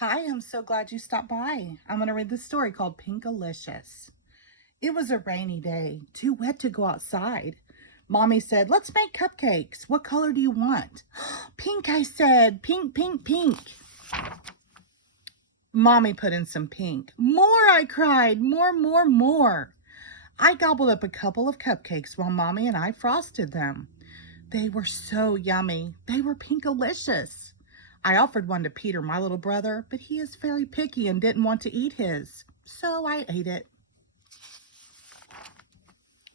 Hi, I'm so glad you stopped by. I'm going to read this story called Pinkalicious. It was a rainy day, too wet to go outside. Mommy said, "Let's make cupcakes. What color do you want?" "Pink," I said. "Pink, pink, pink." Mommy put in some pink. "More," I cried. "More, more, more." I gobbled up a couple of cupcakes while Mommy and I frosted them. They were so yummy. They were Pinkalicious. I offered one to Peter, my little brother, but he is very picky and didn't want to eat his, so I ate it.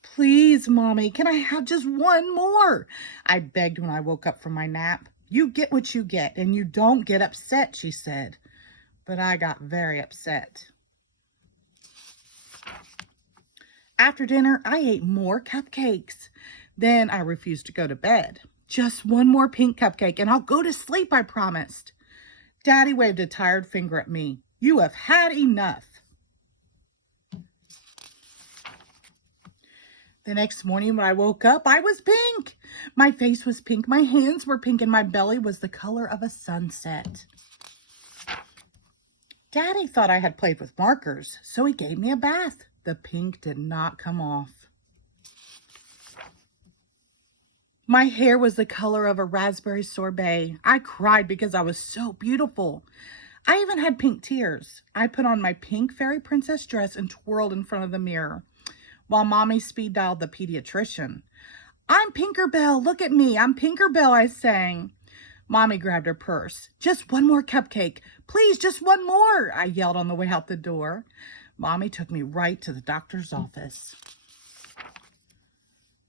"Please, Mommy, can I have just one more?" I begged when I woke up from my nap. "You get what you get, and you don't get upset," she said. But I got very upset. After dinner, I ate more cupcakes. Then I refused to go to bed. "Just one more pink cupcake, and I'll go to sleep," I promised. Daddy waved a tired finger at me. "You have had enough." The next morning when I woke up, I was pink. My face was pink, my hands were pink, and my belly was the color of a sunset. Daddy thought I had played with markers, so he gave me a bath. The pink did not come off. My hair was the color of a raspberry sorbet. I cried because I was so beautiful. I even had pink tears. I put on my pink fairy princess dress and twirled in front of the mirror, while Mommy speed dialed the pediatrician. "I'm Pinkerbell, look at me, I'm Pinkerbell," I sang. Mommy grabbed her purse. "Just one more cupcake. Please, just one more," I yelled on the way out the door. Mommy took me right to the doctor's office.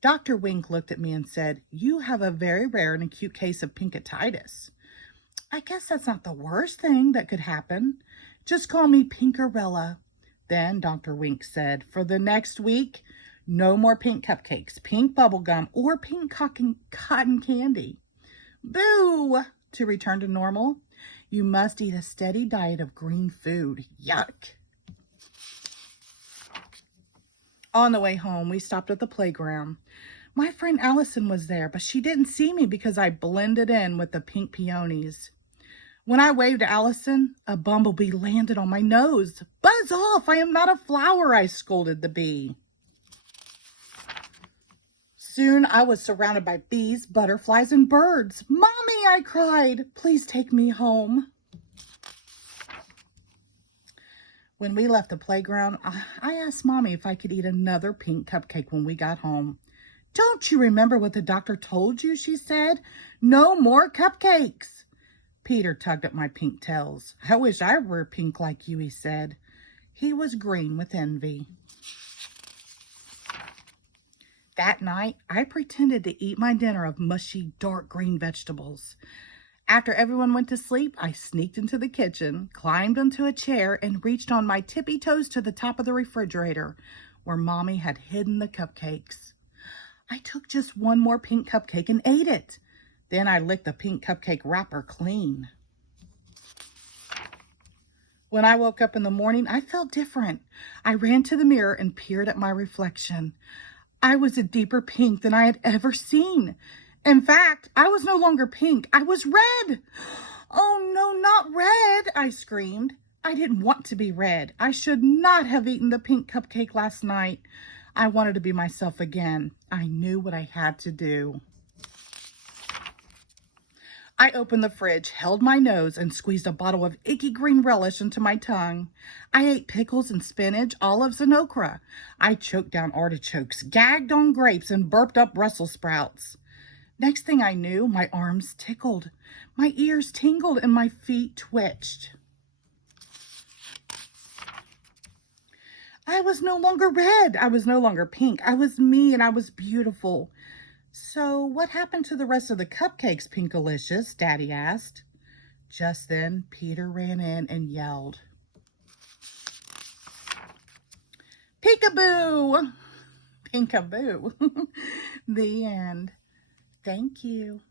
Dr. Wink looked at me and said, "You have a very rare and acute case of pinkatitis. I guess that's not the worst thing that could happen. Just call me Pinkerella." Then Dr. Wink said, "For the next week, no more pink cupcakes, pink bubblegum, or pink cotton candy. Boo! To return to normal, you must eat a steady diet of green food. Yuck." On the way home, we stopped at the playground. My friend Allison was there, but she didn't see me because I blended in with the pink peonies. When I waved to Allison, a bumblebee landed on my nose. "Buzz off! I am not a flower," I scolded the bee. Soon I was surrounded by bees, butterflies, and birds. "Mommy," I cried, "please take me home." When we left the playground, I asked Mommy if I could eat another pink cupcake when we got home. "Don't you remember what the doctor told you?" she said. "No more cupcakes." Peter tugged at my pink tails. "I wish I were pink like you," he said. He was green with envy. That night, I pretended to eat my dinner of mushy, dark green vegetables. After everyone went to sleep, I sneaked into the kitchen, climbed onto a chair, and reached on my tippy toes to the top of the refrigerator, where Mommy had hidden the cupcakes. I took just one more pink cupcake and ate it. Then I licked the pink cupcake wrapper clean. When I woke up in the morning, I felt different. I ran to the mirror and peered at my reflection. I was a deeper pink than I had ever seen. In fact, I was no longer pink. I was red. "Oh no, not red," I screamed. I didn't want to be red. I should not have eaten the pink cupcake last night. I wanted to be myself again. I knew what I had to do. I opened the fridge, held my nose, and squeezed a bottle of icky green relish into my tongue. I ate pickles and spinach, olives, and okra. I choked down artichokes, gagged on grapes, and burped up Brussels sprouts. Next thing I knew, my arms tickled, my ears tingled, and my feet twitched. I was no longer red. I was no longer pink. I was me, and I was beautiful. "So what happened to the rest of the cupcakes, Pinkalicious?" Daddy asked. Just then, Peter ran in and yelled, "Peekaboo! Pinkaboo." The end. Thank you.